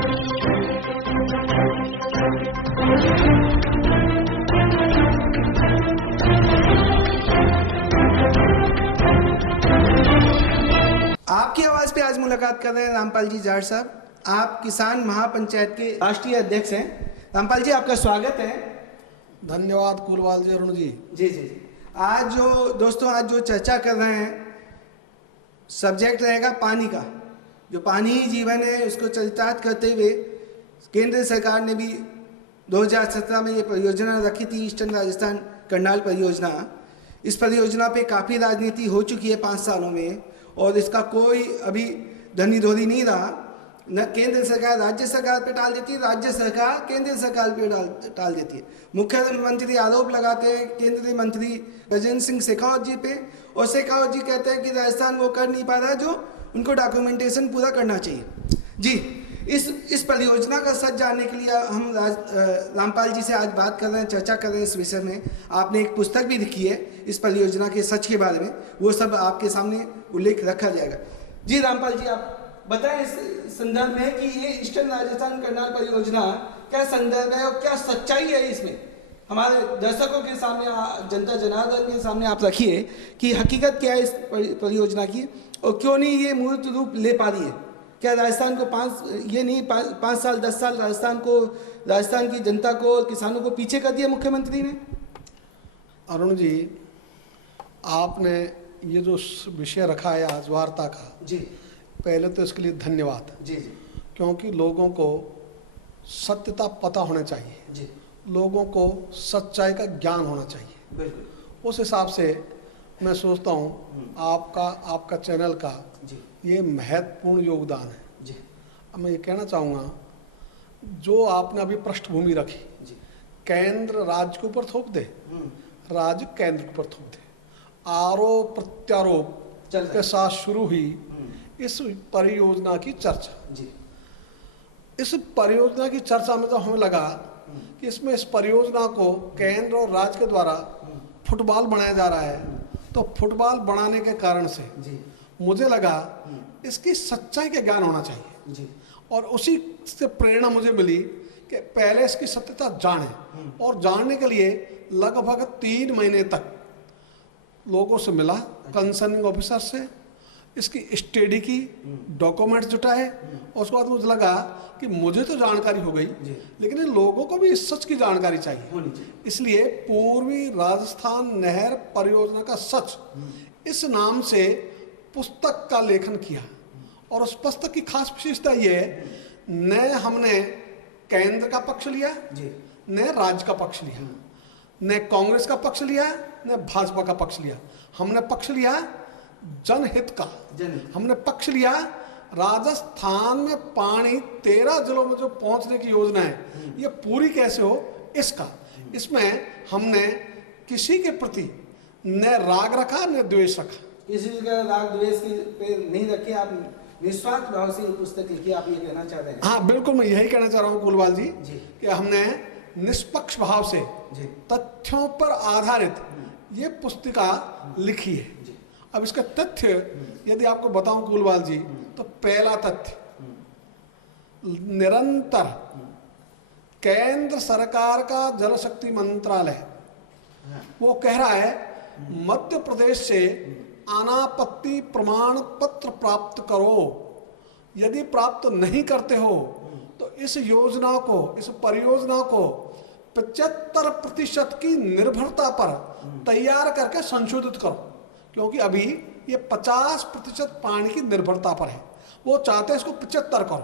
आपकी आवाज पे आज मुलाकात कर रहे हैं रामपाल जी जाट साहब। आप किसान महापंचायत के राष्ट्रीय अध्यक्ष हैं। रामपाल जी, आपका स्वागत है। धन्यवाद कुलवाल जी, अरुण जी। जी जी जी। आज जो चर्चा कर रहे हैं, सब्जेक्ट रहेगा पानी का। जो पानी ही जीवन है, उसको चरितार्थ करते हुए केंद्र सरकार ने भी 2017 में ये परियोजना रखी थी, ईस्टर्न राजस्थान करनाल परियोजना। इस परियोजना पे काफ़ी राजनीति हो चुकी है 5 सालों में, और इसका कोई अभी धनी धोरी नहीं रहा। न केंद्र सरकार राज्य सरकार पे टाल देती है, राज्य सरकार केंद्र सरकार पे टाल देती है। मुख्यमंत्री आरोप लगाते हैं केंद्रीय मंत्री गजेंद्र सिंह शेखावत जी पे, और शेखावत जी कहते हैं कि राजस्थान वो कर नहीं पा रहा जो उनको डॉक्यूमेंटेशन पूरा करना चाहिए। जी, इस परियोजना का सच जानने के लिए हम रामपाल जी से आज बात कर रहे हैं, चर्चा कर रहे हैं इस विषय में। आपने एक पुस्तक भी लिखी है इस परियोजना के सच के बारे में, वो सब आपके सामने उल्लेख रखा जाएगा। जी रामपाल जी, आप बताएं इस संदर्भ में कि ये ईस्टर्न राजस्थान करनाल परियोजना क्या संदर्भ है और क्या सच्चाई है इसमें। हमारे दर्शकों के सामने, जनता जनार्दन के सामने आप रखिए कि हकीकत क्या है इस परियोजना की, और क्यों नहीं ये मूर्त रूप ले पा रही है। क्या राजस्थान को 5 साल 10 साल राजस्थान की जनता को और किसानों को पीछे कर दिया मुख्यमंत्री ने? अरुण जी, आपने ये जो विषय रखा है आज वार्ता का, जी, पहले तो इसके लिए धन्यवाद। जी जी। क्योंकि लोगों को सत्यता पता होना चाहिए, जी, लोगों को सच्चाई का ज्ञान होना चाहिए। बिल्कुल। उस हिसाब से मैं सोचता हूँ आपका चैनल का जी, ये महत्वपूर्ण योगदान है। जी। अब मैं ये कहना चाहूँगा, जो आपने अभी पृष्ठभूमि रखी, जी, केंद्र राज्य के ऊपर थोप दे, राज्य केंद्र के ऊपर थोप दे, आरोप प्रत्यारोप के साथ शुरू हुई इस परियोजना की चर्चा। जी। इस परियोजना की चर्चा में तो हमें लगा कि इसमें इस परियोजना को केंद्र और राज्य के द्वारा फुटबॉल बनाया जा रहा है। तो फुटबॉल बनाने के कारण से जी, मुझे लगा इसकी सच्चाई का ज्ञान होना चाहिए। जी। और उसी से प्रेरणा मुझे मिली कि पहले इसकी सत्यता जाने, और जानने के लिए लगभग 3 महीने तक लोगों से मिला, कंसर्निंग ऑफिसर से, इसकी स्टडी की, डॉक्यूमेंट्स जुटाए, और उसके बाद मुझे लगा कि मुझे तो जानकारी हो गई, लेकिन इन लोगों को भी इस सच की जानकारी चाहिए। इसलिए पूर्वी राजस्थान नहर परियोजना का सच इस नाम से पुस्तक का लेखन किया। और उस पुस्तक की खास विशेषता ये है, न हमने केंद्र का पक्ष लिया, न राज्य का पक्ष लिया, न कांग्रेस का पक्ष लिया, न भाजपा का पक्ष लिया। हमने पक्ष लिया जनहित का। हमने पक्ष लिया राजस्थान में पानी 13 जिलों में जो पहुंचने की योजना है, ये पूरी कैसे हो इसका। इसमें हमने किसी के प्रति न राग रखा न द्वेष रखा। किसी का राग द्वेष पे नहीं रखे, आप निस्वार्थ भाव से ये पुस्तक लिखी, आप ये कहना चाह रहे हैं? हाँ बिल्कुल, मैं यही कहना चाह रहा हूँ कुलवाल जी कि हमने निष्पक्ष भाव से तथ्यों पर आधारित ये पुस्तिका लिखी है। अब इसका तथ्य यदि आपको बताऊं कुलवाल जी, तो पहला तथ्य, निरंतर केंद्र सरकार का जल शक्ति मंत्रालय वो कह रहा है मध्य प्रदेश से अनापत्ति प्रमाण पत्र प्राप्त करो। यदि प्राप्त नहीं करते हो तो इस योजना को, इस परियोजना को 75% की निर्भरता पर तैयार करके संशोधित करो, क्योंकि अभी ये 50% पानी की निर्भरता पर है। वो चाहते हैं इसको 75 करो।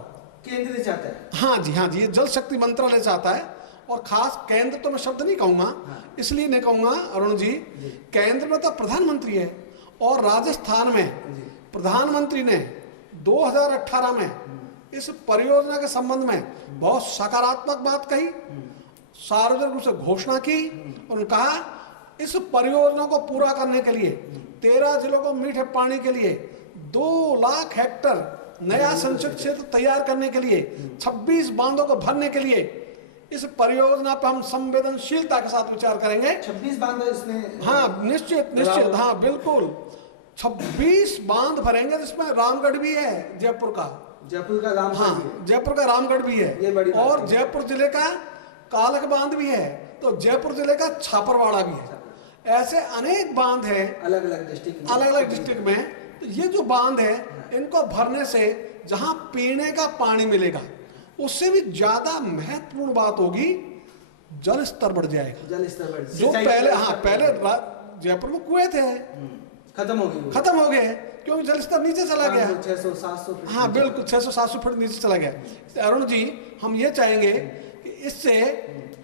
केंद्र चाहता है? हाँ जी, हाँ जी, ये जल शक्ति मंत्रालय चाहता है। और खास केंद्र तो मैं शब्द नहीं कहूँगा, इसलिए नहीं कहूँगा अरुण जी, केंद्र में तो प्रधानमंत्री है, और राजस्थान में प्रधानमंत्री ने 2018 में इस परियोजना के संबंध में बहुत सकारात्मक बात कही, सार्वजनिक रूप से घोषणा की, और कहा इस परियोजना को पूरा करने के लिए 13 जिलों को मीठे पानी के लिए 2 लाख हेक्टेयर नया संचित क्षेत्र तैयार करने के लिए, 26 बांधों को भरने के लिए इस परियोजना पर हम संवेदनशीलता के साथ विचार करेंगे। 26 बांध इसमें? हाँ निश्चित, हाँ बिल्कुल, 26 बांध भरेंगे, जिसमें रामगढ़ भी है जयपुर का, जयपुर का रामगढ़ भी हाँ, जयपुर का रामगढ़ भी ये है बड़ी बात और है। जयपुर जिले का कालक बांध भी है, तो जयपुर जिले का छापरवाड़ा भी है। ऐसे अनेक बांध है अलग अलग डिस्ट्रिक्ट अलग अलग डिस्ट्रिक्ट में। तो ये जो बांध है, इनको भरने से जहां पीने का पानी मिलेगा, उससे भी ज्यादा महत्वपूर्ण बात होगी, जल स्तर बढ़ जाएगा। जल स्तर बढ़ जो पहले, हाँ पहले जयपुर में कुएं थे, खत्म हो गई, खत्म हो गए क्योंकि जल स्तर नीचे चला गया। 600-700 फीट। हाँ बिल्कुल, 600-700 फीट नीचे चला गया। अरुण जी, हम ये चाहेंगे कि इससे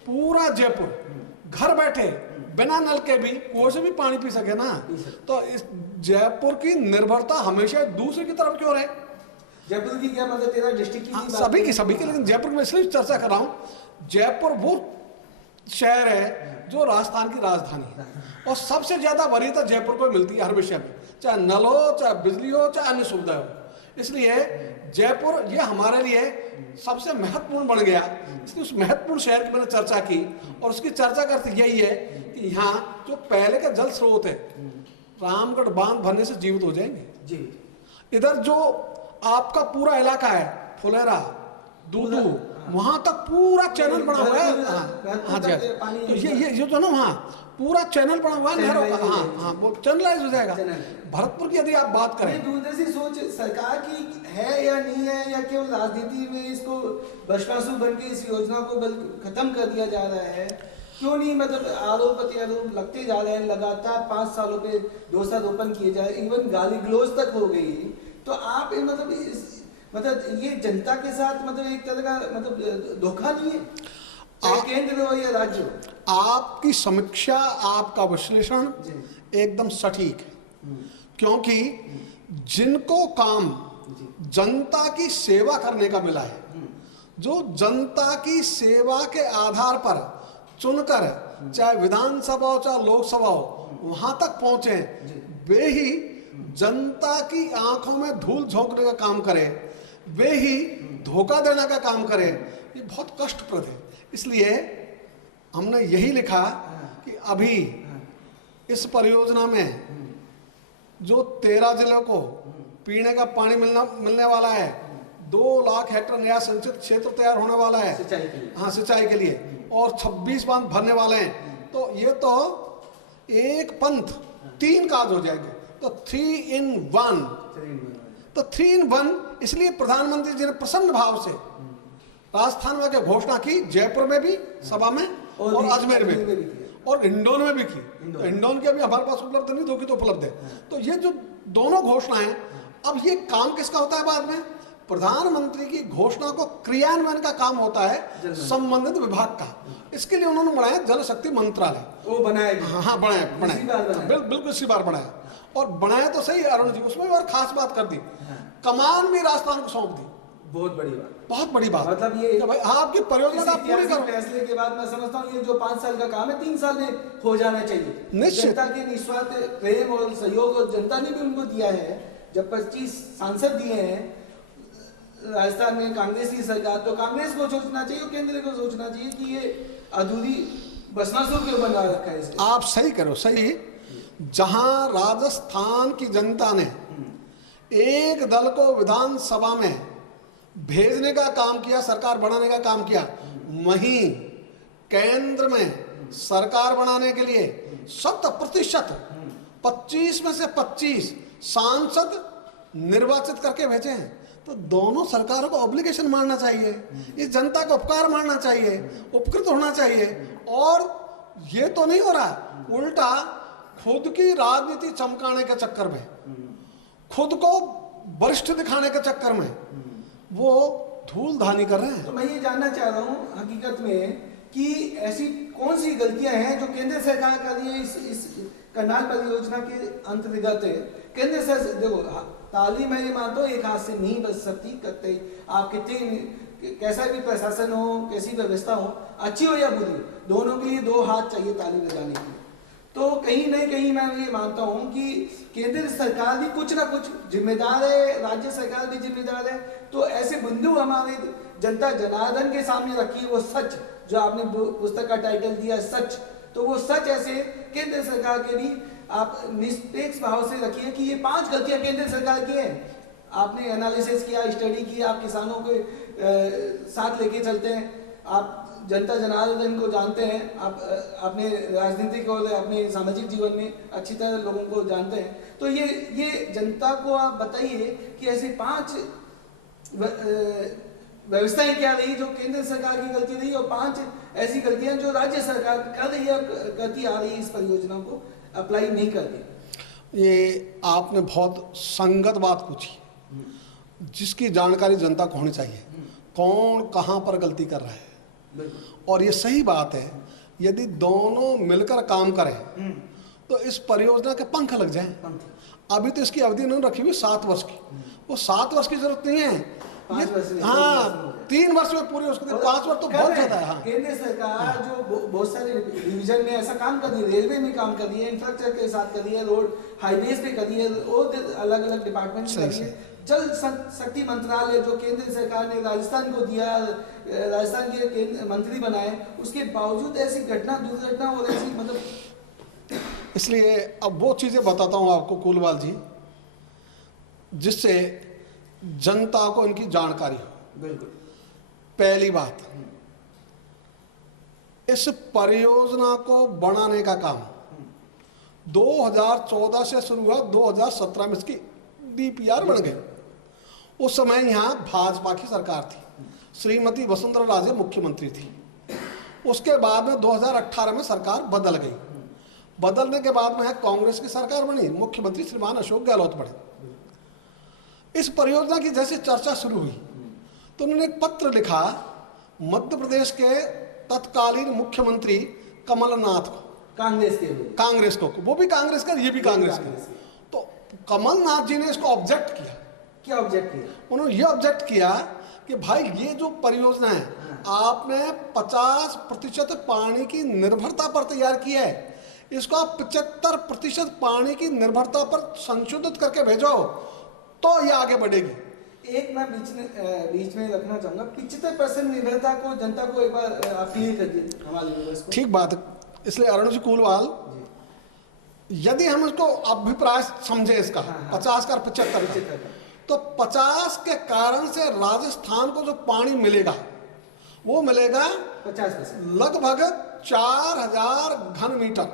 पूरा जयपुर घर बैठे बिना नल के भी कुएं से भी पानी पी सके ना। तो इस जयपुर की निर्भरता हमेशा दूसरे की तरफ क्यों रहे? जयपुर की क्या मतलब, 13 डिस्ट्रिक्ट की हाँ, बात सभी है। की, लेकिन जयपुर में इसलिए चर्चा कर रहा हूँ, जयपुर वो शहर है जो राजस्थान की राजधानी है और सबसे ज्यादा वरीयता जयपुर को मिलती है हर विषय में, चाहे नल हो, चाहे बिजली हो, चाहे अन्य सुविधा हो। इसलिए जयपुर ये हमारे लिए सबसे महत्वपूर्ण बन गया। इसलिए उस महत्वपूर्ण शहर की मैंने चर्चा की और उसकी चर्चा करते यही है कि यहाँ जो पहले का जल स्रोत है, रामगढ़ बांध भरने से जीवित हो जाएंगे जी। इधर जो आपका पूरा इलाका है, फुलेरा, दूदू, वहां तक पूरा चैनल बना हुआ है। हाँ जी, तो ये जो ना वहाँ पूरा चैनल बना हुआ है नहरों का। हाँ हाँ, वो चैनलाइज हो जाएगा। भरतपुर की यदि आप बात ये करें, दूरदर्शी सोच सरकार की है या नहीं है, या केवल राजनीति में इसको भस्मासुर बन के इस योजना को खत्म कर दिया जा रहा है? क्यों नहीं, मतलब आरोप प्रत्यारोप लगते जा रहे हैं, लगातार 5 सालों पे दोषारोपण किए जा रहे, इवन गाली गलौज तक हो गई। तो आप मतलब ये जनता के साथ मतलब एक तरह का मतलब धोखा नहीं है, चाहे केंद्र हो या राज्य हो? आपकी समीक्षा, आपका विश्लेषण एकदम सटीक है, क्योंकि जिनको काम जनता की सेवा करने का मिला है, जो जनता की सेवा के आधार पर चुनकर चाहे विधानसभा हो चाहे लोकसभा हो वहां तक पहुंचे, वे ही जनता की आंखों में धूल झोंकने का काम करे, वे ही धोखा देने का काम करे। ये बहुत कष्टप्रद है। इसलिए हमने यही लिखा कि अभी इस परियोजना में जो 13 जिलों को पीने का पानी मिलने वाला है, 2 लाख हेक्टेयर नया संचित क्षेत्र तैयार होने वाला है सिंचाई के लिए। हाँ, सिंचाई के लिए, और 26 बांध भरने वाले हैं। तो ये तो एक पंथ 3 कार्य हो जाएंगे। तो 3 in 1। तो 3 in 1 इसलिए प्रधानमंत्री जी ने प्रसन्न भाव से राजस्थान में घोषणा की, जयपुर में भी सभा में और अजमेर में भी और हिंडौन में भी की। तो हिंडौन के अभी हमारे पास उपलब्ध नहीं, 2 की तो उपलब्ध है। तो ये जो दोनों घोषणाएं, अब ये काम किसका होता है बाद में? प्रधानमंत्री की घोषणा को क्रियान्वयन का काम होता है संबंधित विभाग का। इसके लिए उन्होंने बनाया जल शक्ति मंत्रालय। वो बनाया? हाँ, बनाया बिल्कुल इसी बार बनाया। और बनाया तो सही अरुण जी, उसमें भी और खास बात कर दी, कमान भी राजस्थान को सौंप दी। बहुत बड़ी बात, बहुत बड़ी बात। मतलब ये भाई आपकी परियोजना आप पूरी करो। फैसले के बाद मैं समझता हूँ ये जो 5 साल का काम है 3 साल में हो जाना चाहिए। निश्चित। जनता के निस्वार्थ प्रेम और सहयोग और जनता ने भी उनको दिया है। जब 25 सांसद दिए हैं राजस्थान में कांग्रेस की सरकार, तो कांग्रेस को सोचना चाहिए, केंद्र को सोचना चाहिए कि ये अधूरी भस्मासुर क्यों बना रखा है इसे। आप सही करो, सही। जहां राजस्थान की जनता ने एक दल को विधानसभा में भेजने का काम किया, सरकार बनाने का काम किया, वहीं केंद्र में सरकार बनाने के लिए 100% 25 में से 25 सांसद निर्वाचित करके भेजे हैं। तो दोनों सरकारों को ऑब्लिगेशन मानना चाहिए, इस जनता को उपकार मानना चाहिए, उपकृत होना चाहिए। और ये तो नहीं हो रहा, उल्टा खुद की राजनीति चमकाने के चक्कर में, खुद को वरिष्ठ दिखाने के चक्कर में वो धूल धानी कर रहे हैं। तो मैं ये जानना चाह रहा हूँ हकीकत में कि ऐसी कौन सी गलतियां हैं जो केंद्र सरकार कर रही है इस करनाल परियोजना के अंतर्गत। केंद्र सरकार देखो, ताली मैं ये मानता हूँ एक हाथ से नहीं बच सकती, करते आप कितने कैसा भी प्रशासन हो, कैसी व्यवस्था हो, अच्छी हो या बुरी, दोनों के लिए 2 हाथ चाहिए ताली बजाने के लिए। तो कहीं ना कहीं मैं ये मानता हूँ कि केंद्र सरकार भी कुछ ना कुछ जिम्मेदार है, राज्य सरकार भी जिम्मेदार है। तो ऐसे बिंदु हमारे जनता जनार्दन के सामने रखी, वो सच जो आपने पुस्तक का टाइटल दिया सच, तो वो सच ऐसे केंद्र सरकार के भी आप निष्पक्ष भाव से रखिए कि ये 5 गलतियां केंद्र सरकार की हैं। आपने एनालिसिस किया, स्टडी किया, आप किसानों के साथ लेके चलते हैं, आप जनता जनार्दन को जानते हैं, आप अपने राजनीतिक और अपने सामाजिक जीवन में अच्छी तरह लोगों को जानते हैं। तो ये जनता को आप बताइए कि ऐसी 5 व्यवस्थाएं क्या रही जो केंद्र सरकार की गलती रही और 5 ऐसी गलतियां जो राज्य सरकार कर रही है, करती आ रही है, इस परियोजना को अप्लाई नहीं करती। ये आपने बहुत संगत बात पूछी, जिसकी जानकारी जनता को होनी चाहिए, कौन कहाँ पर गलती कर रहा है। और ये सही बात है, यदि दोनों मिलकर काम करें तो इस परियोजना के पंख लग जाएं। अभी तो इसकी अवधि उन्होंने रखी हुई 7 वर्ष की, वो 7 वर्ष की जरूरत नहीं है, 5 वर्ष में, हाँ 3 वर्ष में पूरी, उसके 5 वर्ष तो बहुत ज्यादा है। हाँ। केंद्र सरकार जो बहुत सारे डिवीजन में ऐसा काम कर रही है, रेलवे में काम कर रही है, इंफ्रास्ट्रक्चर के साथ कर रही है, रोड हाईवेज पे कर रही है, और अलग अलग डिपार्टमेंट कर रही है। जल शक्ति मंत्रालय जो केंद्र सरकार ने राजस्थान को दिया, राजस्थान के मंत्री बनाए, उसके बावजूद ऐसी घटना, दुर्घटना और ऐसी मतलब, इसलिए अब वो चीजें बताता हूँ आपको कुलवाल जी, जिससे जनता को इनकी जानकारी हो। बिल्कुल। पहली बात, इस परियोजना को बनाने का काम 2014 से शुरू हुआ, 2017 में इसकी DPR बन गई। उस समय यहाँ भाजपा की सरकार थी, श्रीमती वसुंधरा राजे मुख्यमंत्री थी। उसके बाद में 2018 में सरकार बदल गई, बदलने के बाद में कांग्रेस की सरकार बनी, मुख्यमंत्री श्रीमान अशोक गहलोत बने। इस परियोजना की जैसे चर्चा शुरू हुई तो उन्होंने एक पत्र लिखा मध्य प्रदेश के तत्कालीन मुख्यमंत्री कमलनाथ को, कांग्रेस को, वो भी कांग्रेस का, ये भी कांग्रेस का। तो कमलनाथ जी ने इसको ऑब्जेक्ट किया। क्या ऑब्जेक्ट किया? उन्होंने ये ऑब्जेक्ट किया कि भाई ये जो परियोजना है, आपने 50% पानी की निर्भरता पर तैयार किया है, इसको आप 75% पानी की निर्भरता पर संशोधित करके भेजो तो ये आगे बढ़ेगी। एक मैं बीच में रखना चाहूंगा, 75% निर्भरता को जनता को एक बार आप क्लियर कर दीजिए हमारे व्यूअर्स को। ठीक बात है। इसलिए अरुण जी कुलवाल, यदि हम इसको अभिप्राय समझे इसका 50 का 75 तो 50 के कारण से राजस्थान को जो पानी मिलेगा वो मिलेगा 50% लगभग 4000 घन मीटर,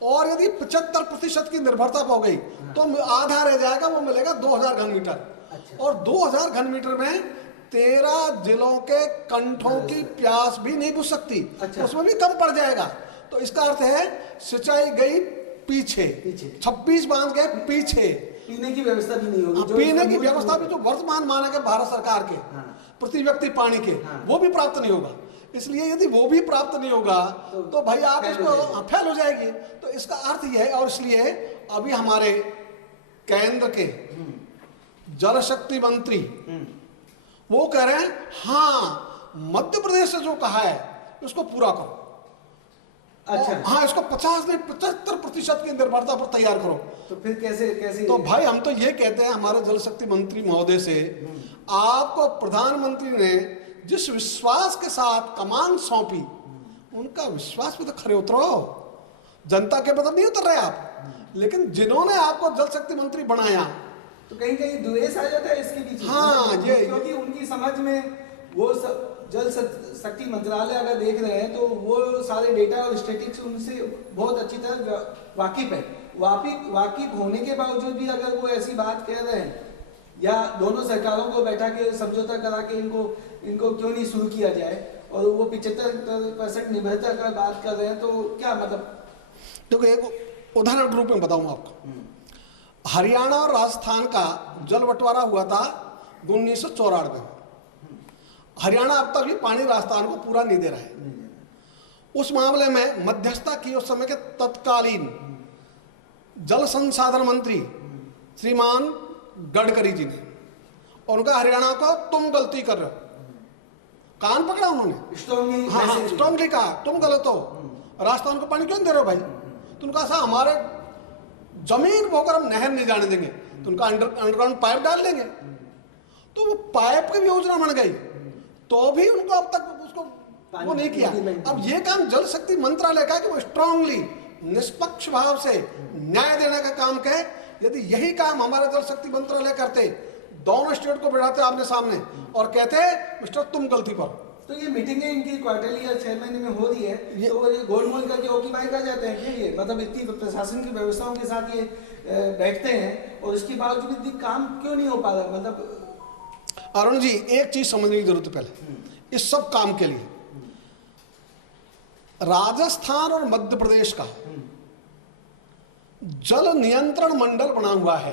और यदि 75% की निर्भरता हो गई तो आधा रह जाएगा, वो मिलेगा 2000 घन मीटर। और 2000 घन मीटर में 13 जिलों के कंठों की प्यास भी नहीं बुझ सकती, उसमें भी कम पड़ जाएगा। तो इसका अर्थ है सिंचाई गई पीछे, 26 बांध गए पीछे, पीने की व्यवस्था भी नहीं होगी। पीने की व्यवस्था भी जो वर्तमान मानक है भारत सरकार के प्रति व्यक्ति पानी के, वो भी प्राप्त नहीं होगा। इसलिए यदि वो भी प्राप्त नहीं होगा तो भाई आप इसको फेल हो जाएगी। तो इसका अर्थ यह है, और इसलिए अभी हमारे केंद्र के जल शक्ति मंत्री वो कह रहे हैं हाँ मध्य प्रदेश से जो कहा है उसको पूरा करो। अच्छा, हाँ इसको 50 नहीं 75% की निर्भरता पर तैयार करो। तो फिर कैसे? तो भाई हम तो ये कहते हैं हमारे जल शक्ति मंत्री महोदय से, आपको प्रधानमंत्री ने जिस विश्वास के साथ कमान सौंपी, उनका विश्वास पे तो खरे उतरो। जनता के बदल नहीं उतर रहे आप, लेकिन जिन्होंने आपको जल शक्ति मंत्री बनाया तो कहीं द्वेष आ जाता है इसके पीछे। हाँ ये, क्योंकि उनकी समझ में वो जल शक्ति मंत्रालय अगर देख रहे हैं तो वो सारे डेटा और स्टैटिस्टिक्स उनसे बहुत अच्छी तरह वाकिफ है। वाकिफ होने के बावजूद भी अगर वो ऐसी बात कह रहे हैं, या दोनों सरकारों को बैठा के समझौता करा के इनको क्यों नहीं शुरू किया जाए, और वो 75% निर्भरता का बात कर रहे हैं, तो क्या मतलब? देखो एक उदाहरण के रूप में बताऊं आपको, हरियाणा और राजस्थान का जल बंटवारा हुआ था 1994 में। हरियाणा अब तक भी पानी राजस्थान को पूरा नहीं दे रहा है। उस मामले में मध्यस्थता की उस समय के तत्कालीन जल संसाधन मंत्री श्रीमान गडकरी जी ने, और उनका हरियाणा को तुम गलती कर रहे हो, कान पकड़ा उन्होंने, हाँ स्ट्रांगली कहा तुम गलत हो, राजस्थान को पानी क्यों दे रहे हो भाई। तो उनका ऐसा हमारे जमीन बोकर हम नहर नहीं जाने देंगे, तो उनका अंडरग्राउंड पाइप डाल देंगे। तो वो पाइप की भी योजना बन गई, तो भी उनको अब तक उसको वो नहीं किया। अब ये काम जल शक्ति मंत्रालय का कि वो स्ट्रांगली निष्पक्ष भाव से न्याय देने का काम कहे। यदि यही काम हमारे जल शक्ति मंत्रालय करते दोनों स्टेट को बैठाते आमने सामने और कहते मिस्टर तुम गलती पर। तो ये मीटिंगें इनकी क्वार्टरली या 6 महीने में हो रही है, तो ये गोल मोल करके ऑक्यूपाई कर जाते हैं फिर ये, मतलब इतनी प्रशासन की व्यवस्थाओं के साथ ये बैठते हैं और उसके बावजूद भी काम क्यों नहीं हो पा रहा? मतलब अरुण जी एक चीज समझने की जरूरत है पहले इस सब काम के लिए। राजस्थान और मध्य प्रदेश का जल नियंत्रण मंडल बना हुआ है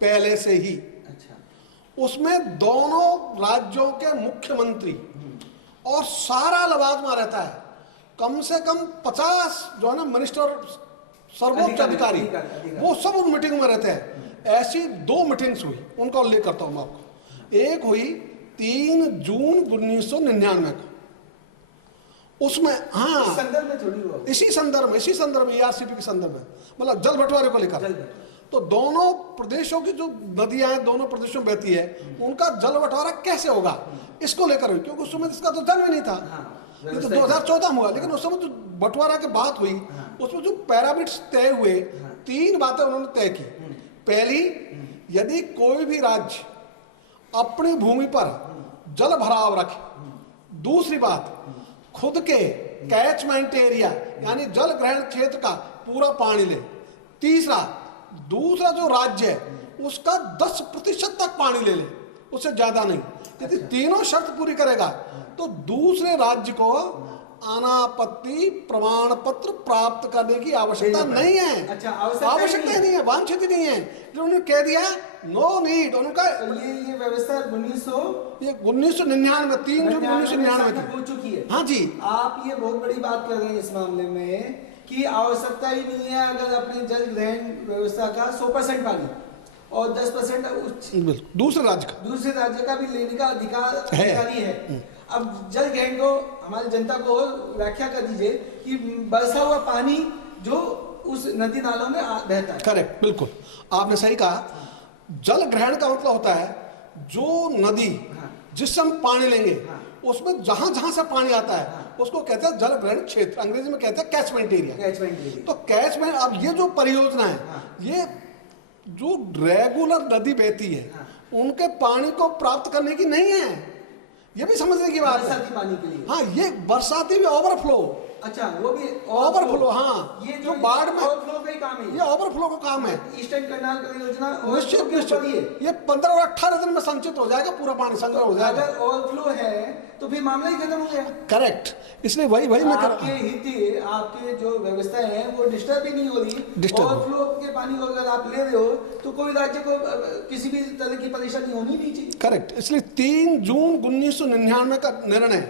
पहले से ही। अच्छा, उसमें दोनों राज्यों के मुख्यमंत्री और सारा लवाजमा रहता है, कम से कम 50 जो है ना मिनिस्टर सर्वोच्च अधिकारी वो सब उन मीटिंग में रहते हैं। ऐसी 2 मीटिंग्स हुई, उनका उल्लेख करता हूं मैं आपको। एक हुई 3 जून 1999 को, उसमें हाँ संदर्भ में थोड़ी हुआ, इसी संदर्भ में ERCP के संदर्भ में, मतलब जल बंटवारे को लेकर। तो दोनों प्रदेशों की जो नदियां हैं दोनों प्रदेशों में बहती है, उनका जल बंटवारा कैसे होगा इसको लेकर हुई, क्योंकि उस समय इसका तो जन्म ही नहीं था। ये तो 2014 में हुआ, लेकिन उस समय जो बंटवारा की बात हुई उसमें जो पैरामीटर्स तय हुए, 3 बातें उन्होंने तय की। पहली, यदि कोई भी राज्य अपनी भूमि पर जल भराव रखे। दूसरी बात, खुद के कैचमेंट एरिया यानी जल ग्रहण क्षेत्र का पूरा पानी ले। तीसरा, दूसरा जो राज्य है उसका 10% तक पानी ले ले, उससे ज्यादा नहीं। यदि तीनों शर्त पूरी करेगा तो दूसरे राज्य को अनापत्ति प्रमाण पत्र प्राप्त करने की आवश्यकता नहीं है। अच्छा, आवश्यकता नहीं है, वांछित ही नहीं है। जो उन्होंने कह दिया नो नीड, उनका ये व्यवस्था 1999 3 जून 1999 हो चुकी है। हाँ जी, आप ये बहुत बड़ी बात कर रहे हैं इस मामले में कि आवश्यकता ही नहीं है अगर अपने जल ग्रहण व्यवस्था का 100% पानी और 10% दूसरे राज्य का भी लेने का अधिकारी है। अब जल ग्रहण को हमारी जनता को व्याख्या कर दीजिए कि बरसा हुआ पानी जो उस नदी नालों में बहता है। करेक्ट, बिल्कुल आपने सही कहा। जल ग्रहण का मतलब होता है जो नदी जिससे हम पानी लेंगे उसमें जहां जहां से पानी आता है उसको कहते हैं जल ग्रहण क्षेत्र, अंग्रेजी में कहते हैं कैचमेंट एरिया। तो कैचमेंट, अब ये जो परियोजना है ये जो रेगुलर नदी बहती है उनके पानी को प्राप्त करने की नहीं है, ये भी समझने की बात है। पानी के लिए हाँ, ये बरसाती भी ओवरफ्लो। अच्छा, वो भी ओवरफ्लो। हाँ, ये जो बाढ़ में ओवरफ्लो का ही काम है, ये ओवरफ्लो का काम है। ईस्टर्न कनाल परियोजना निश्चित ये 15 और 18 दिन में संचित हो जाएगा, पूरा पानी संग्रह हो जाएगा। अगर ओवरफ्लो है तो फिर मामला ही खत्म हो गया। करेक्ट, इसलिए वही मैं आपके हित, आपके जो व्यवस्थाएं हैं वो डिस्टर्ब ही नहीं हो रही। ओवरफ्लो के पानी को अगर आप ले रहे हो तो कोई राज्य को किसी भी तरह की परेशानी होनी नहीं चाहिए। करेक्ट, इसलिए 3 जून 1999 का निर्णय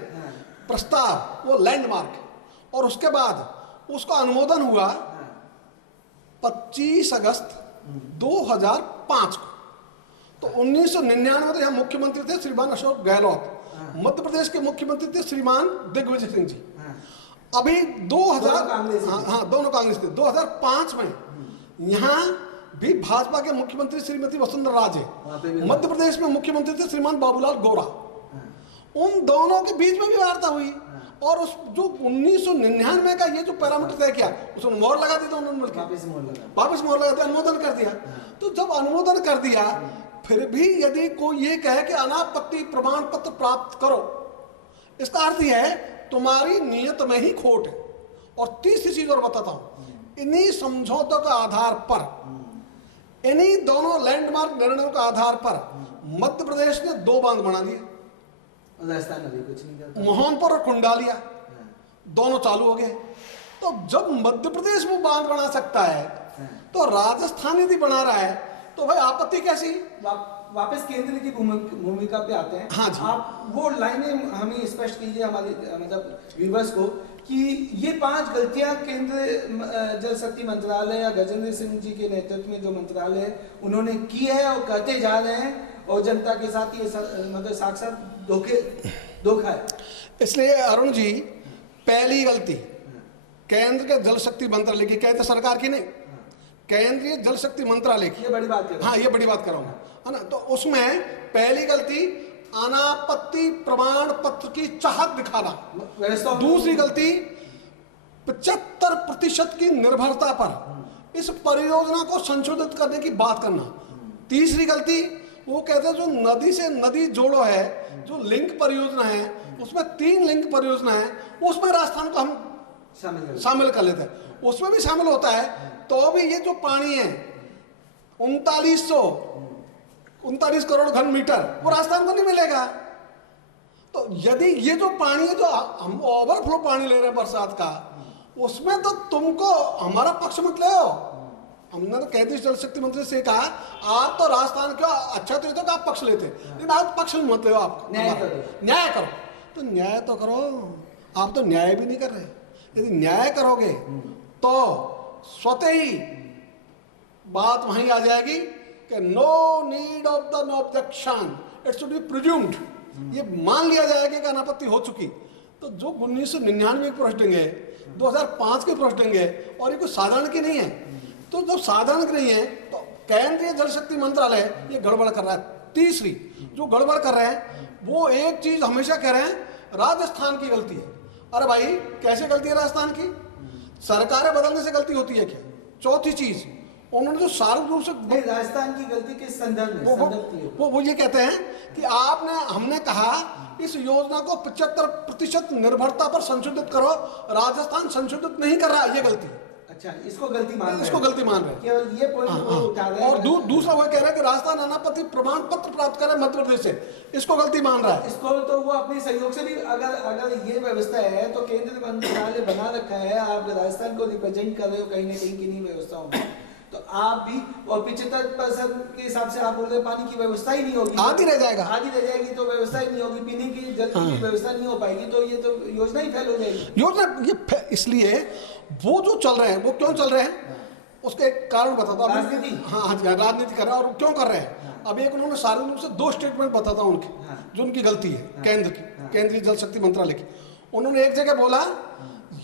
प्रस्ताव वो लैंडमार्क, और उसके बाद उसका अनुमोदन हुआ 25 अगस्त 2005 को। तो 1999 में तो यहाँ मुख्यमंत्री थे श्रीमान अशोक गहलोत, मध्य प्रदेश के मुख्यमंत्री थे श्रीमान दिग्विजय सिंह जी। अभी 2000 दोनों कांग्रेस थे। 2005 में यहाँ भी भाजपा के मुख्यमंत्री श्रीमती वसुंधरा राजे, मध्य प्रदेश में मुख्यमंत्री थे श्रीमान बाबूलाल गौरा। उन दोनों के बीच में भी वार्ता हुई और उस जो 1999 का ये जो पैरामीटर तय किया उसमें मोहर लगा दी, तो उन्होंने वापस मोहर लगा दिया, अनुमोदन कर दिया। तो जब अनुमोदन कर दिया फिर भी यदि कोई ये कहे कि अनापत्ति प्रमाण पत्र प्राप्त करो, इसका अर्थ यह है तुम्हारी नियत में ही खोट है। और तीसरी चीज और बताता हूं, इन्हीं समझौतों का आधार पर, इन्हीं दोनों लैंडमार्क निर्णयों का आधार पर मध्य प्रदेश ने 2 बांध बना दिए, राजस्थान अभी कुछ नहीं करता। मोहनपुर और कुंडालिया दोनों चालू हो गए। तो जब मध्य प्रदेश वो बांध बना सकता है तो राजस्थान यदि बना रहा है तो भाई आपत्ति कैसी? वापस केंद्र की भूमिका पे आते हैं। हाँ जी, आप वो लाइनें हमें स्पष्ट कीजिए हमारे मतलब व्यूअर्स को कि ये 5 गलतियां केंद्र जल शक्ति मंत्रालय या गजेंद्र सिंह जी के नेतृत्व में जो मंत्रालय है उन्होंने की है और करते जा रहे हैं, और जनता के साथ ये मतलब साक्षात धोखा है। इसलिए अरुण जी, पहली गलती केंद्र के जल शक्ति मंत्रालय की, कहते सरकार की नहीं, केंद्रीय जल शक्ति मंत्रालय की। ये बड़ी बात है। हाँ, ये बड़ी बात कर रहा हूँ, है ना। तो उसमें पहली गलती अनापत्ति प्रमाण पत्र की चाहत दिखाना। दूसरी गलती 75% की निर्भरता पर इस परियोजना को संशोधित करने की बात करना। तीसरी गलती वो कहते हैं जो नदी से नदी जोड़ो है, जो लिंक परियोजना है, उसमें 3 लिंक परियोजना है, उसमें राजस्थान को हम शामिल कर लेते हैं, उसमें भी शामिल होता है। तो भी ये जो पानी है 39 करोड़ घन मीटर, वो राजस्थान को नहीं मिलेगा। तो यदि ये जो पानी है, जो हम ओवरफ्लो पानी ले रहे हैं बरसात का, उसमें तो तुमको हमारा पक्ष मत ले आओ। हमने तो केंद्रीय जल शक्ति मंत्री से कहा, आप तो राजस्थान का अच्छा तो तो आप पक्ष लेते, लेकिन आप पक्ष मत ले, आप न्याय करो। तो न्याय तो करो, आप तो न्याय भी नहीं कर रहे। यदि न्याय करोगे तो स्वतः ही बात वहीं आ जाएगी कि no need of the no objection, it should be presumed. ये मान लिया जाएगा कि अनापत्ति हो चुकी। तो जो 1999 की पोस्टिंग है, 2005 की पोस्टिंग है, और ये कुछ साधारण की नहीं है। तो जब साधारण की नहीं है तो केंद्रीय जल शक्ति मंत्रालय ये गड़बड़ कर रहा है। तीसरी जो गड़बड़ कर रहे हैं, वो एक चीज हमेशा कह रहे हैं राजस्थान की गलती है। अरे भाई, कैसे गलती है राजस्थान की? सरकारें बदलने से गलती होती है क्या? चौथी चीज, उन्होंने जो सार्वजनिक रूप से राजस्थान की गलती के संदर्भ में वो ये कहते हैं कि हमने कहा इस योजना को 75% निर्भरता पर संशोधित करो, राजस्थान संशोधित नहीं कर रहा है, ये गलती। अच्छा, इसको गलती मान रहे हैं, इसको गलती मान रहे हैं, केवल ये पॉइंट वो उठा रहे हैं। और दूसरा वो कह रहा है कि राजस्थान अनापत्ति प्रमाण पत्र प्राप्त करे मध्य प्रदेश से, इसको गलती मान रहा है। इसको तो वो अपने सहयोग से भी, अगर ये व्यवस्था है तो केंद्र मंत्रालय बना रखा है, आप राजस्थान को रिप्रेजेंट कर रहे हो कहीं ना कहीं किन्हीं व्यवस्थाओं में, तो आप भी, और 75% के हिसाब से आप बोल रहे पानी की व्यवस्था ही नहीं होगी, आधी रह जाएगा, आधी रह जाएगी, तो व्यवस्था ही नहीं होगी, पीने की जल की व्यवस्था नहीं हो पाएगी, तो ये तो योजना ही फेल हो जाएगी। योजना ये इसलिए वो जो चल रहे हैं, वो क्यों चल रहे हैं, उसका एक कारण बताता हूँ। राजनीति, हाँ, राजनीति कर रहे हैं। और क्यों कर रहे हैं, अब एक उन्होंने सार्वजनिक रूप से 2 स्टेटमेंट बताता हूँ उनके, जो उनकी गलती है केंद्र की, केंद्रीय जल शक्ति मंत्रालय की। उन्होंने एक जगह बोला,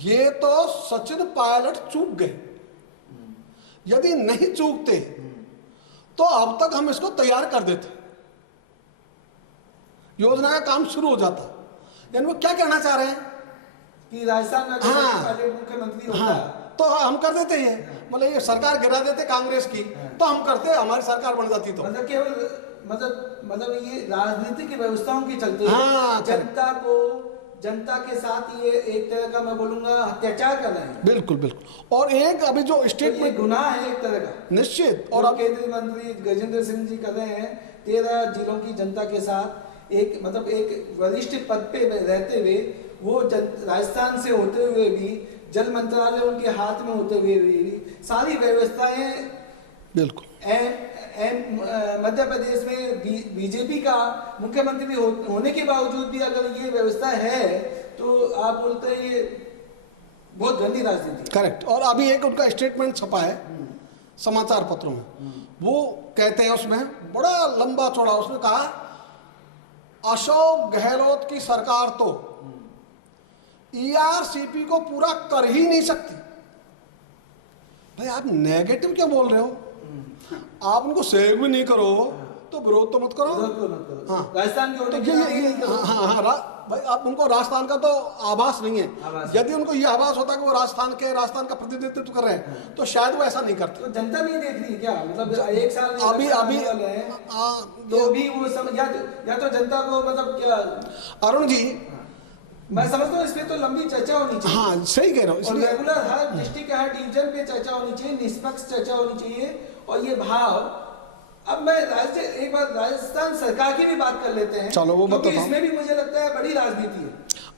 ये तो सचिन पायलट चूक गए, यदि नहीं चूकते तो अब तक हम इसको तैयार कर देते, योजना का काम शुरू हो जाता। यानी वो क्या कहना चाह रहे हैं कि राजस्थान में पहले मुख्यमंत्री होता तो हम कर देते हैं, मतलब ये सरकार गिरा देते कांग्रेस की, तो हम करते, हमारी सरकार बन जाती। तो मतलब केवल मतलब ये राजनीतिक व्यवस्थाओं के चलते जनता के साथ ये एक तरह का, मैं बोलूंगा, अत्याचार कर रहे हैं। बिल्कुल बिल्कुल। और एक अभी जो स्टेटमेंट, तो गुनाह है एक तरह का, निश्चित। और अब केंद्रीय मंत्री गजेंद्र सिंह जी कर रहे हैं 13 जिलों की जनता के साथ, एक वरिष्ठ पद पे रहते हुए, वो राजस्थान से होते हुए भी, जल मंत्रालय उनके हाथ में होते हुए भी, सारी व्यवस्थाएं बिल्कुल मध्य प्रदेश में बीजेपी का मुख्यमंत्री होने के बावजूद भी अगर ये व्यवस्था है, तो आप बोलते हैं ये बहुत गंदी राजनीति। करेक्ट। और अभी एक उनका स्टेटमेंट छपा है समाचार पत्रों में, वो कहते हैं, उसमें बड़ा लंबा चौड़ा उसने कहा, अशोक गहलोत की सरकार तो ERCP को पूरा कर ही नहीं सकती। भाई, आप नेगेटिव क्यों बोल रहे हो? आप उनको सहयोग भी नहीं करो तो विरोध तो मत करो। हाँ, राजस्थान के भाई, आप उनको राजस्थान का तो आभास नहीं है। यदि उनको ये आभास होता कि वो राजस्थान का प्रतिनिधित्व कर रहे हैं, तो शायद वो ऐसा नहीं करते। तो जनता नहीं देख रही क्या? मतलब एक साल अभी तो भी वो या तो जनता को, मतलब क्या अरुण जी, मैं समझता हूँ इसमें तो लंबी चर्चा होनी चाहिए। हाँ, सही कह रहा हूँ। और रेगुलर हर डिस्ट्रिक्ट, हर डिवीजन पे चर्चा होनी चाहिए, निष्पक्ष चर्चा होनी चाहिए। और ये भाव, अब मैं एक बार राजस्थान सरकार की भी बात कर लेते हैं। चलो, वो बताता हूं। इसमें भी मुझे लगता है बड़ी राजनीति है,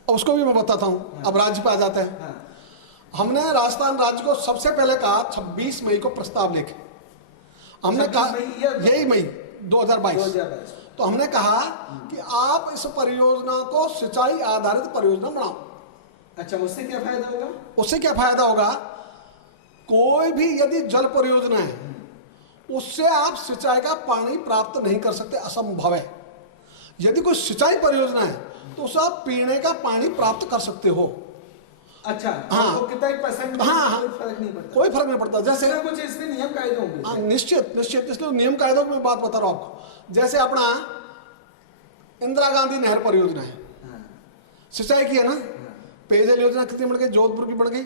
उसको भी मैं बताता हूँ। अब राज्य पे आ जाते हैं। हमने राजस्थान राज्य को सबसे पहले कहा 26 मई को प्रस्ताव लेके, हमने कहा यही मई 2022, तो हमने कहा कि आप इस परियोजना को सिंचाई आधारित परियोजना बनाओ। अच्छा, उससे क्या फायदा होगा? उससे क्या फायदा होगा? कोई भी यदि जल परियोजना है, उससे आप सिंचाई का पानी प्राप्त नहीं कर सकते, असंभव है। यदि कोई सिंचाई परियोजना है तो उससे आप पीने का पानी प्राप्त कर सकते हो। अच्छा, हाँ, तो कितना परसेंट, हाँ, कोई फर्क नहीं पड़ता, कोई फर्क नहीं पड़ता। जैसे कुछ इसमें नियम कायदे होंगे। निश्चित, इसलिए नियम कायदों की बात बता रहा हूं आपको। जैसे अपना इंदिरा गांधी नहर परियोजना है, सिंचाई की है ना, पेयजल योजना कितनी बन गई? जोधपुर की बन गई,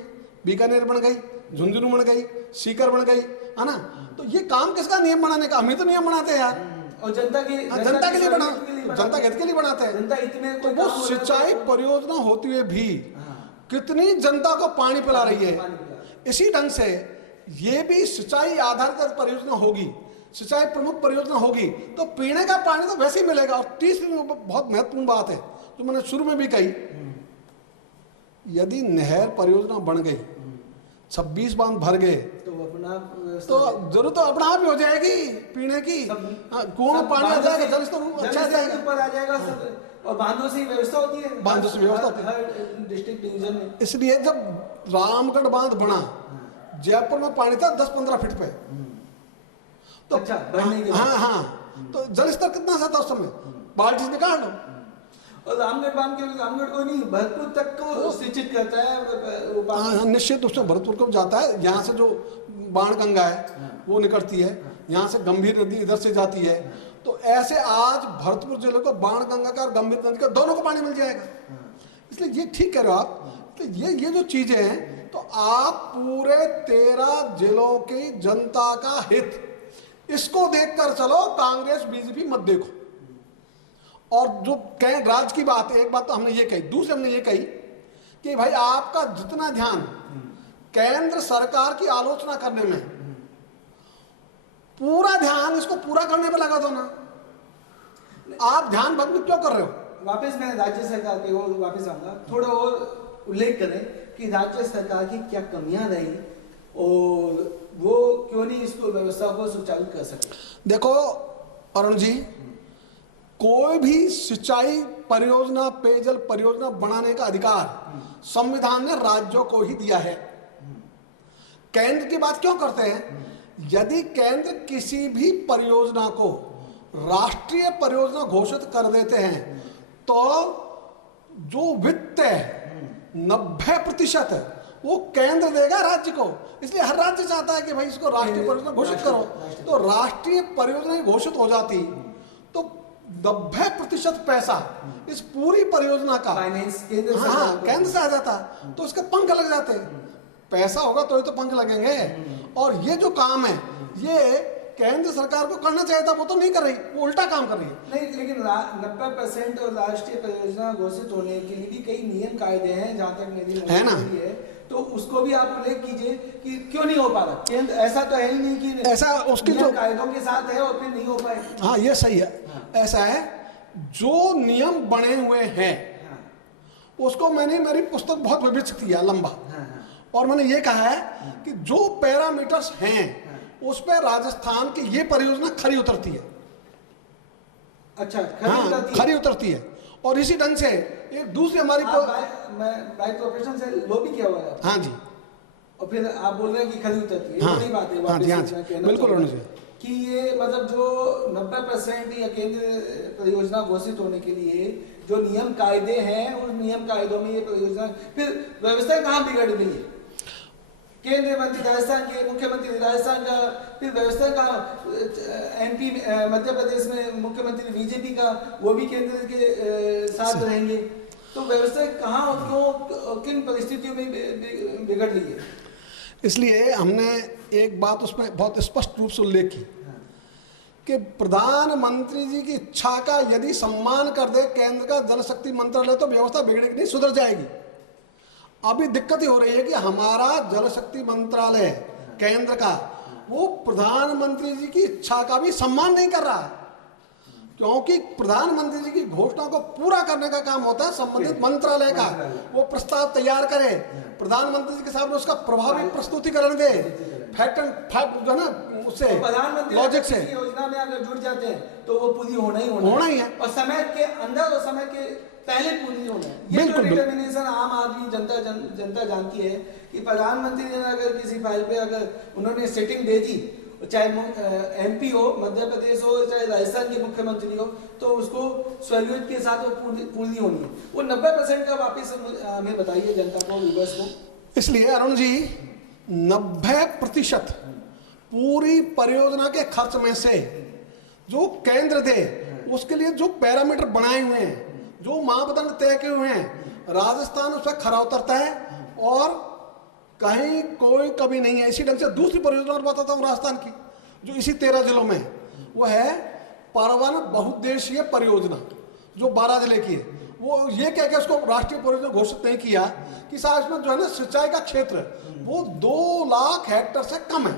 बीकानेर बन गई, झुंझुनू बन गई, सीकर बन गई, है ना। तो ये काम किसका? नियम बनाने का। हम ही तो नियम बनाते हैं यार। और जनता के जनता के लिए बना, बनाते जनता के हित के लिए बनाते हैं। जनता इतने तो वो सिंचाई परियोजना होती हुए भी कितनी जनता को पानी पिला रही है। इसी ढंग से ये भी सिंचाई आधारित परियोजना होगी, सिंचाई प्रमुख परियोजना होगी, तो पीने का पानी तो वैसे ही मिलेगा। और तीसरी बहुत महत्वपूर्ण बात है जो मैंने शुरू में भी कही, यदि नहर परियोजना बन गई, 26 बांध भर गए, तो जरूरत तो अपना आप ही हो जाएगी पीने की। कुआं में पानी आ जाएगा, जल स्तर अच्छा जाएगा, ऊपर आ जाएगा, और बांधों से व्यवस्था होती है, बांधों से व्यवस्था होती है हर डिस्ट्रिक्ट डिवीजन में। इसलिए जब रामगढ़ बांध बना, जयपुर में पानी था 10-15 फीट पे, तो अच्छा, बढ़ने के बाद। हाँ, तो जल स्तर कितना सा था उस समय, बाल्टी से निकाल लो। और रामगढ़ बांध के रामगढ़ को नहीं, भरतपुर तक को सिंचित करता है वो पानी। हाँ, निश्चित रूप से भरतपुर को जाता है। यहाँ से जो बाणगंगा है वो निकलती है, यहाँ से गंभीर नदी इधर से जाती है। तो ऐसे आज भरतपुर जिले को बाणगंगा का और गंभीर नदी का दोनों को पानी मिल जाएगा। इसलिए ये ठीक कह रहे हो आप। तो ये जो चीजें हैं, तो आप पूरे 13 जिलों की जनता का हित, इसको देखकर चलो, कांग्रेस बीजेपी मत देखो। और जो कहें राज्य की बात है, एक बात तो हमने ये कही, दूसरी हमने ये कही कि भाई आपका जितना ध्यान केंद्र सरकार की आलोचना करने में, पूरा ध्यान इसको पूरा करने में लगा दो ना। आप ध्यान भंग क्यों कर रहे हो? वापस मैं राज्य सरकार पे वो वापस आऊंगा, थोड़ा और उल्लेख करें कि राज्य सरकार की क्या कमियां रही और वो क्यों नहीं इसको व्यवस्था को सुचारू कर सके। देखो अरुण जी, कोई भी सिंचाई परियोजना, पेयजल परियोजना बनाने का अधिकार संविधान ने राज्यों को ही दिया है। केंद्र की बात क्यों करते हैं? यदि केंद्र किसी भी परियोजना को राष्ट्रीय परियोजना घोषित कर देते हैं, तो जो वित्त है 90% वो केंद्र देगा राज्य को। इसलिए हर राज्य चाहता है कि भाई इसको राष्ट्रीय परियोजना घोषित करो। तो राष्ट्रीय परियोजना घोषित हो जाती तो 90% पैसा इस पूरी परियोजना का केंद्र से आ जाता, तो इसके पंख लग जाते। पैसा होगा तो ही तो पंख लगेंगे। और ये जो काम है, ये केंद्र सरकार को करना चाहिए था, वो तो नहीं कर रही, वो उल्टा काम कर रही है। नहीं, लेकिन 90% और राष्ट्रीय परियोजना घोषित होने के लिए भी कई नियम कायदे हैं, जहाँ तक मेरी है ना, तो उसको भी आप उल्लेख कीजिए कि क्यों नहीं हो पा रहा। केंद्र ऐसा तो है ही नहीं कि ऐसा उसके जो कायदों के साथ है और फिर नहीं हो पाए। हाँ, ये सही है। ऐसा है, जो नियम बने हुए हैं उसको मैंने, मेरी पुस्तक बहुत विविध किया लंबा, और मैंने ये कहा है कि जो पैरामीटर्स हैं उस पर राजस्थान की ये परियोजना खरी उतरती है। अच्छा, खरी उतरती है। और इसी ढंग से एक दूसरी हमारी बाय प्रोफेशन से लो भी किया हुआ है। हाँ जी, और फिर आप बोल रहे हैं कि खरी उतरती है। हाँ, बड़ी बात है। हाँ जी, हाँ जी, बिल्कुल कि ये मतलब जो 90% या केंद्र परियोजना घोषित होने के लिए जो नियम कायदे हैं, उन नियम कायदों में ये परियोजना, फिर व्यवस्था कहाँ बिगड़ गई है? केंद्रीय मंत्री राजस्थान के, मुख्यमंत्री राजस्थान का, फिर व्यवस्था का एमपी मध्य प्रदेश में मुख्यमंत्री बीजेपी का, वो भी केंद्र के साथ रहेंगे। तो व्यवस्था कहाँ और क्यों, किन परिस्थितियों में बिगड़ रही है? इसलिए हमने एक बात उसमें बहुत स्पष्ट रूप से उल्लेख की कि प्रधानमंत्री जी की इच्छा का यदि सम्मान कर दे केंद्र का जल शक्ति मंत्रालय, तो व्यवस्था बिगड़ेगी नहीं, सुधर जाएगी। अभी दिक्कत ही हो रही है कि हमारा जल शक्ति मंत्रालय केंद्र का, वो प्रधानमंत्री जी की इच्छा का भी सम्मान नहीं कर रहा है, क्योंकि प्रधानमंत्री जी की घोषणा को पूरा करने का काम होता है संबंधित मंत्रालय का। वो प्रस्ताव तैयार करे, प्रधानमंत्री जी के सामने उसका प्रभावी प्रस्तुतिकरण दे, फैक्ट एंड फैक्ट जो है ना, उससे लॉजिक से योजना में अगर जुड़ जाते हैं तो वो पूरी होना ही है, और समय के अंदर और समय के पहले पूरी होना है। ये जो डिटर्मिनेशन आम आदमी जनता जानती है कि प्रधानमंत्री ने अगर किसी फाइल पे अगर उन्होंने सेटिंग दे दी, चाहे एमपी हो, मध्य प्रदेश हो, चाहे राजस्थान के मुख्यमंत्री हो, तो उसको स्वैच्छिक के साथ वो पूरी होनी है। वो 90% का वापस हमें बताइए जनता को, व्यूअर्स को। इसलिए अरुण जी, 90% पूरी परियोजना के खर्च में से जो केंद्र दे, उसके लिए जो पैरामीटर बनाए हुए हैं, जो मापदंड तय किए हुए हैं, राजस्थान उस पर खरा उतरता है और कहीं कोई कमी नहीं है। इसी ढंग से दूसरी परियोजना और बताता हूँ राजस्थान की, जो इसी 13 जिलों में, वो है परवन बहुउद्देशीय परियोजना जो 12 जिले की है, वो ये कह के उसको राष्ट्रीय परियोजना घोषित नहीं किया कि साहब इसमें जो है ना सिंचाई का क्षेत्र वो 2 लाख हेक्टेयर से कम है,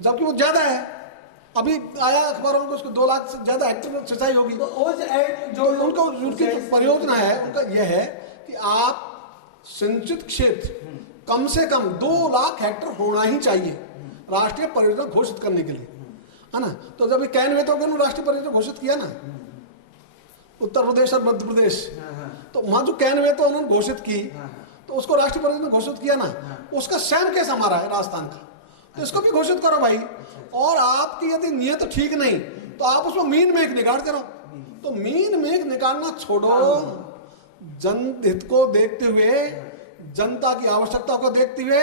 जबकि वो ज्यादा है। अभी आया अखबारों में उसको 2 लाख से ज्यादा हेक्टेयर में सिंचाई होगी। जो उनको उनकी परियोजना है उनका यह है कि आप सिंचित क्षेत्र कम से कम 2 लाख हेक्टेयर होना ही चाहिए राष्ट्रीय परियोजना घोषित करने के लिए, है ना। तो जब ये कैनवे तो राष्ट्रीय परियोजना घोषित किया ना उत्तर प्रदेश और मध्य प्रदेश, तो वहां जो कैनवे तो उन्होंने घोषित की, तो उसको राष्ट्रीय परियोजना घोषित किया ना, उसका सेम केस हमारा है राजस्थान का, तो इसको भी घोषित करो भाई। और आपकी यदि नियत ठीक नहीं तो आप उसमें मीन मेघ निकालते रहो। तो मीन मेघ निकालना छोड़ो, जनहित को देखते हुए, जनता की आवश्यकता को देखते हुए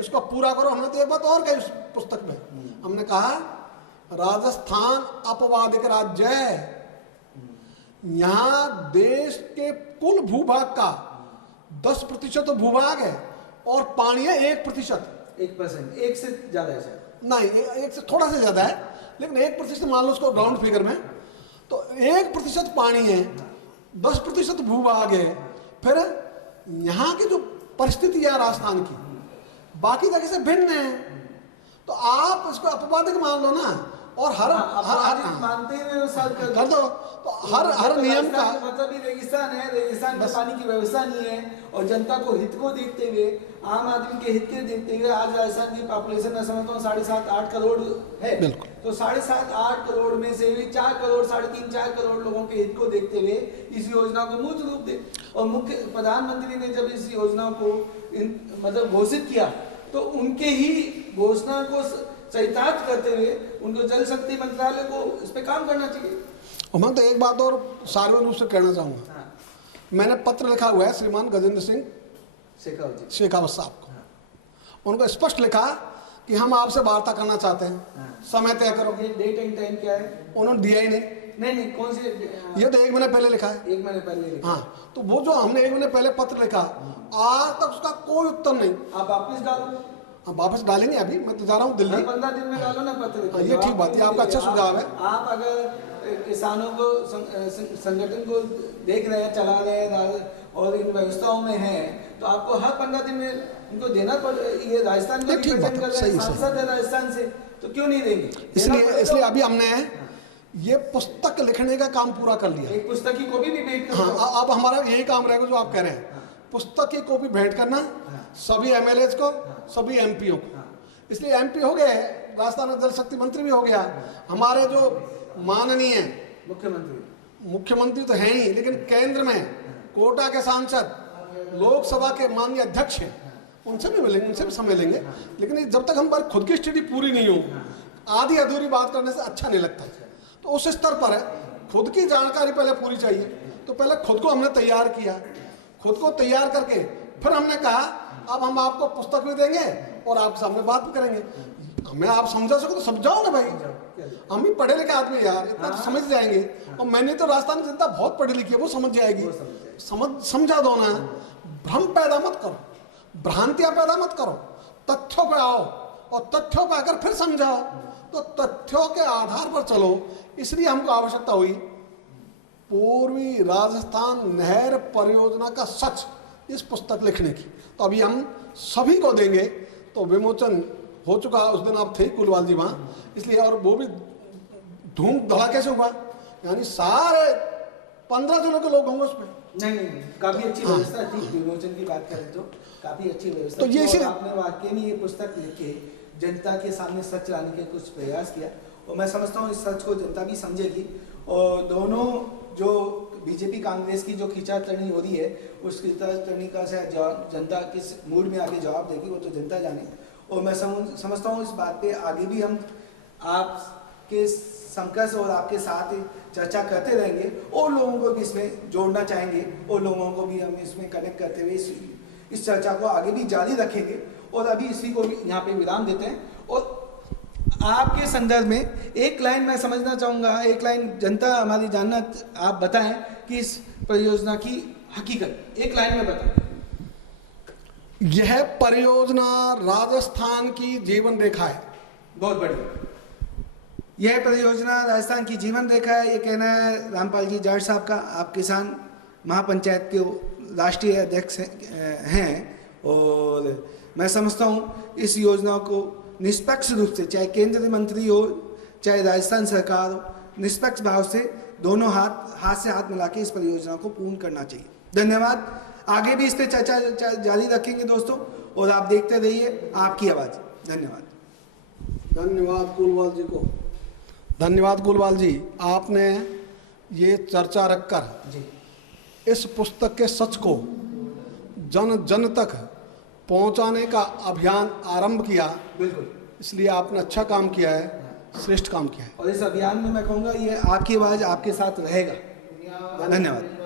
इसको पूरा करो। हमने तो एक बात और कही उस पुस्तक में, हमने कहा राजस्थान अपवादिक राज्य है, यहां देश के कुल भूभाग का 10% भूभाग है और पानी है 1%। 1%, 1 से ज्यादा है नहीं, 1 से थोड़ा सा ज्यादा है, लेकिन 1% मान लो उसको राउंड फिगर में, तो 1% पानी है, 10% भूभाग है। फिर यहाँ की जो परिस्थिति है राजस्थान की बाकी जगह से भिन्न है, तो आप इसको अपवादिक मान लो ना, और हर मानते हुए कर दो। तो हर नियम का मतलब भी रेगिस्तान है, रेगिस्तान में पानी की व्यवस्था नहीं है, और जनता को हित को देखते हुए, आम आदमी के हित के देखते हुए आज राजस्थान की पॉपुलेशन में समझता हूँ 7.5-8 करोड़ है। तो 7.5-8 करोड़ में से भी 4 करोड़ 3.5-4 करोड़ लोगों के हित को देखते हुए इस योजना को मूर्त रूप दे। और मुख्य प्रधानमंत्री ने जब इस योजना को मतलब घोषित किया तो उनके ही घोषणा को चरितार्थ करते हुए उनको जल शक्ति मंत्रालय को इस पे काम करना चाहिए। और मैं तो एक बात और सार्वजनिक रूप से कहना चाहूँगा, मैंने पत्र लिखा हुआ है श्रीमान गजेंद्र सिंह शेखावत साहब को, उनको स्पष्ट लिखा कि हम आपसे वार्ता करना चाहते हैं, समय तय करो। डेट एंड टाइम क्या है? उन्होंने दिया ही नहीं, कौन से? ये तो 1 महीने पहले लिखा है। 1 महीने पहले लिखा। हाँ, तो वो जो हमने 1 महीने पहले पत्र लिखा आज तक उसका कोई उत्तर नहीं। आप वापस डालो। हाँ, वापस डालेंगे, अभी मैं तो जा रहा हूँ दिल्ली। 15 दिन में डालो ना पत्र। ये ठीक बात है, आपका अच्छा सुझाव है। आप अगर किसानों को संगठन को देख रहे हैं, चला रहे हैं और इन व्यवस्थाओं में हैं, तो आपको हर 15 दिन में उनको देना पड़ेगा। ये राजस्थान को रिप्रेजेंट कर रहे हैं, सांसद है राजस्थान से, तो क्यों नहीं देंगे? इसलिए अभी हमने ये पुस्तक लिखने का काम पूरा कर लिया। एक पुस्तक की कॉपी भी भेंट करना। हाँ, अब हमारा यही काम रहेगा जो आप कह रहे हैं, पुस्तक की कॉपी भेंट करना सभी एमएलए को, सभी एमपीओ को। इसलिए एमपी हो गए, राजस्थान में जल शक्ति मंत्री भी हो गया, हमारे जो माननीय मुख्यमंत्री तो हैं ही, लेकिन केंद्र में कोटा के सांसद, लोकसभा के माननीय अध्यक्ष हैं, उनसे भी मिलेंगे, उनसे भी समय लेंगे। लेकिन जब तक हमारी खुद की स्थिति पूरी नहीं हो, आधी अधूरी बात करने से अच्छा नहीं लगता है। तो उस स्तर पर है, खुद की जानकारी पहले पूरी चाहिए। तो पहले खुद को हमने तैयार किया, खुद को तैयार करके फिर हमने कहा अब हम आपको पुस्तक भी देंगे और आपके सामने बात भी करेंगे। हमें आप समझा सको तो समझाओ ना भाई, हम ही पढ़े लिखे आदमी यार, इतना तो समझ जाएंगे। और मैंने तो राजस्थान की जनता बहुत पढ़ी लिखी है, वो समझ जाएगी। समझा दो ना, भ्रम पैदा मत करो, भ्रांतियां पैदा मत करो, तथ्यों पे आओ और तथ्यों पे आकर फिर समझाओ। तो तथ्यों के आधार पर चलो, इसलिए हमको आवश्यकता हुई पूर्वी राजस्थान नहर परियोजना का सच इस पुस्तक लिखने की। तो अभी हम सभी को देंगे, तो विमोचन हो चुका, उस दिन आप थे कुलवाल जी वहाँ, इसलिए। और वो भी धूम धड़ाके से हुआ, यानी सारे 15 जिलों के लोग होंगे उसमें। नहीं, काफी अच्छी व्यवस्था थी। विमोचन की बात करें तो काफी अच्छी व्यवस्था। तो ये आपने वाकई में ये पुस्तक लिख के जनता के सामने सच लाने के कुछ प्रयास किया, और मैं समझता हूँ इस सच को जनता भी समझेगी। और दोनों जो बीजेपी कांग्रेस की जो खींचातानी हो रही है, उस खींचातानी का से जनता किस मूड में आगे जवाब देगी वो तो जनता जाने। और मैं समझता हूँ इस बात पे आगे भी हम आपके संकल्प और आपके साथ चर्चा करते रहेंगे, और लोगों को भी इसमें जोड़ना चाहेंगे, और लोगों को भी हम इसमें कनेक्ट करते हुए इस चर्चा को आगे भी जारी रखेंगे। और अभी इसी को भी यहाँ पे विराम देते हैं। और आपके संदर्भ में एक लाइन मैं समझना चाहूँगा, एक लाइन जनता हमारी जानना, आप बताएं कि इस परियोजना की हकीकत एक लाइन में बताएं। यह परियोजना राजस्थान की जीवन रेखा है। बहुत बढ़िया। यह परियोजना राजस्थान की जीवन रेखा है, ये कहना है रामपाल जी जाट साहब का। आप किसान महापंचायत के राष्ट्रीय अध्यक्ष हैं और मैं समझता हूँ इस योजना को निष्पक्ष रूप से, चाहे केंद्रीय मंत्री हो चाहे राजस्थान सरकार हो, निष्पक्ष भाव से दोनों हाथ से हाथ मिला के इस परियोजना को पूर्ण करना चाहिए। धन्यवाद। आगे भी इस पर चर्चा जारी रखेंगे दोस्तों, और आप देखते रहिए आपकी आवाज़। धन्यवाद। धन्यवाद कुलवाल जी को। धन्यवाद कुलवाल जी, आपने ये चर्चा रखकर जी इस पुस्तक के सच को जन जन तक पहुंचाने का अभियान आरंभ किया। बिल्कुल, इसलिए आपने अच्छा काम किया है, श्रेष्ठ काम किया है। और इस अभियान में मैं कहूँगा ये आपकी आवाज़ आपके साथ रहेगा। धन्यवाद।